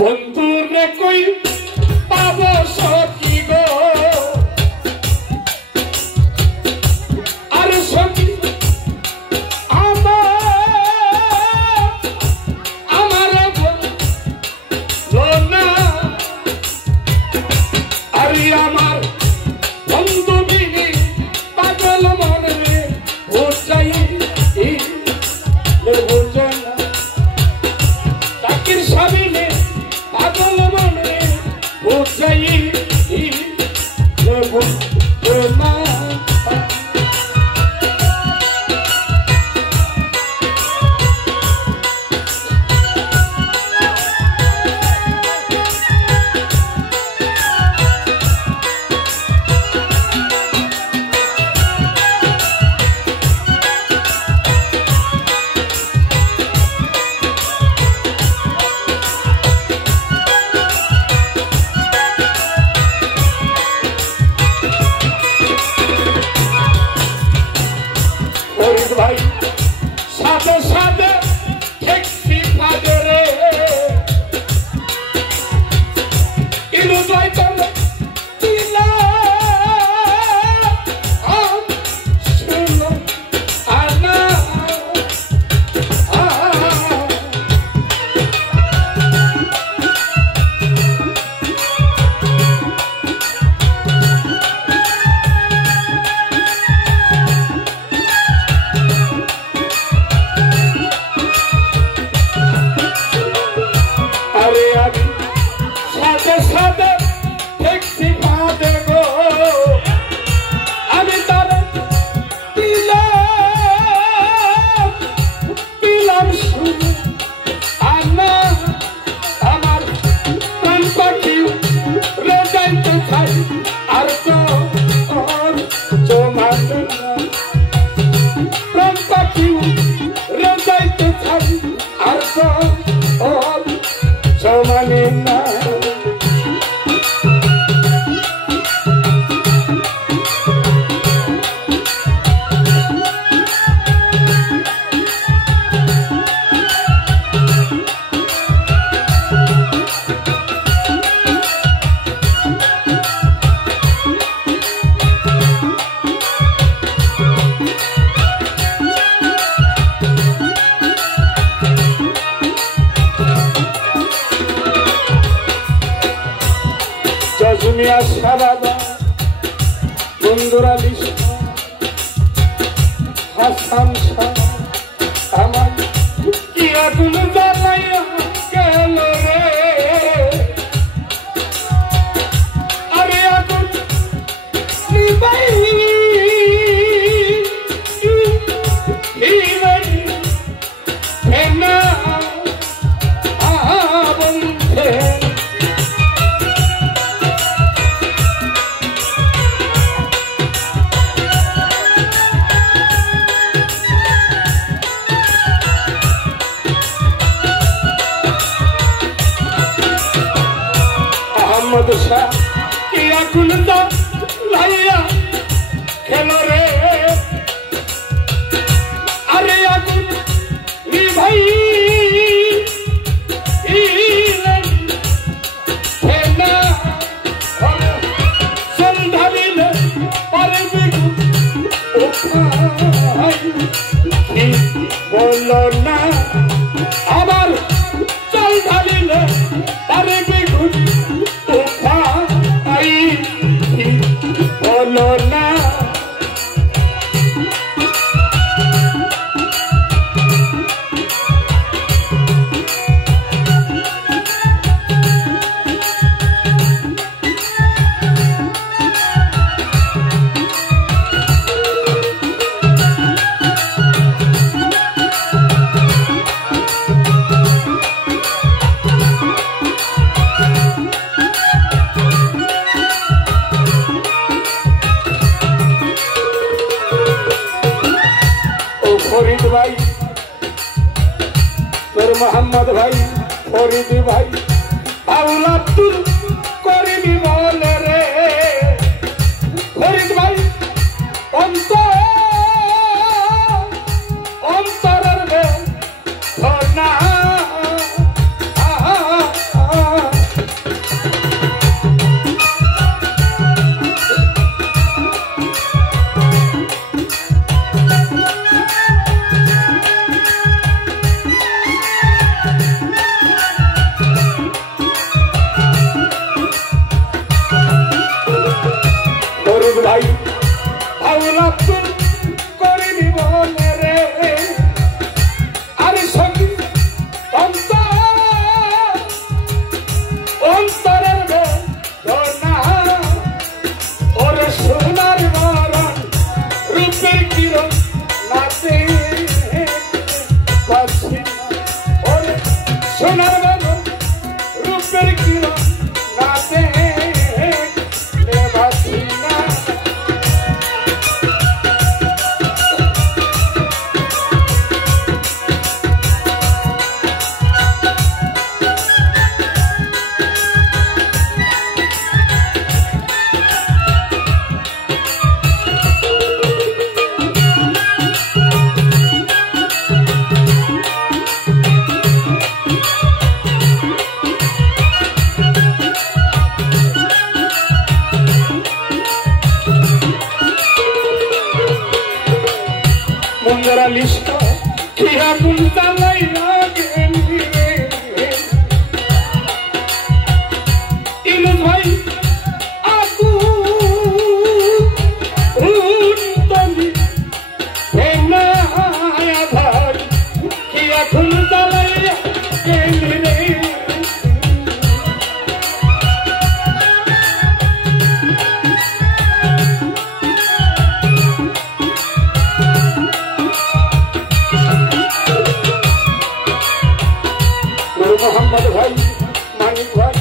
বন্ধুরে কই পাবো সখী গো আর সখী আমার লোনা আরে আমার বন্ধু বিনি পাগল মনে বুঝাই বুঝনা চাকির সাবিনে পাগল মনে বুঝাই বুঝনা ভাই সাদে সাদে ঠেকছি ফাদে রে ইলু জয়তন দিলা শুনো আনা সাদে সাদে ঠেকছি ফাদে গো আমি তার দিলাম শুনে আনা আমার প্রাণ পাখি রে যাইতে চাই আর জমাতে প্রাণ পাখি রে যাইতে চাই আর জমানে না জজমিয়া সাবাদা বন্ধুরা লিস্ট হাসান শাহ আমার কি আগুন জ্বালাইয়া গেল রে আরে আগুন নিবাই না বন্ধে মোহাম্মদ শাহ কি আগুন লাইয়া খেলো রে আরে আগুন নিভাই সন্ধানিলে পারবি বলো না আবার চল ঢালিলে পারবি বলো না ফরিদ ভাই তোর মোহাম্মদ ভাই ফরিদ ভাই বাউল আব্দুল করিমি বলে রে ফরিদ ভাই অন্তরের রে ধনা জ্বালাইয়া গেলি রে ইলু ভাই আগুন তলি ফেনায়া ভাই কি এখন জ্বালাইয়া গেলি রে मोहम्मद भाई मानिक भाई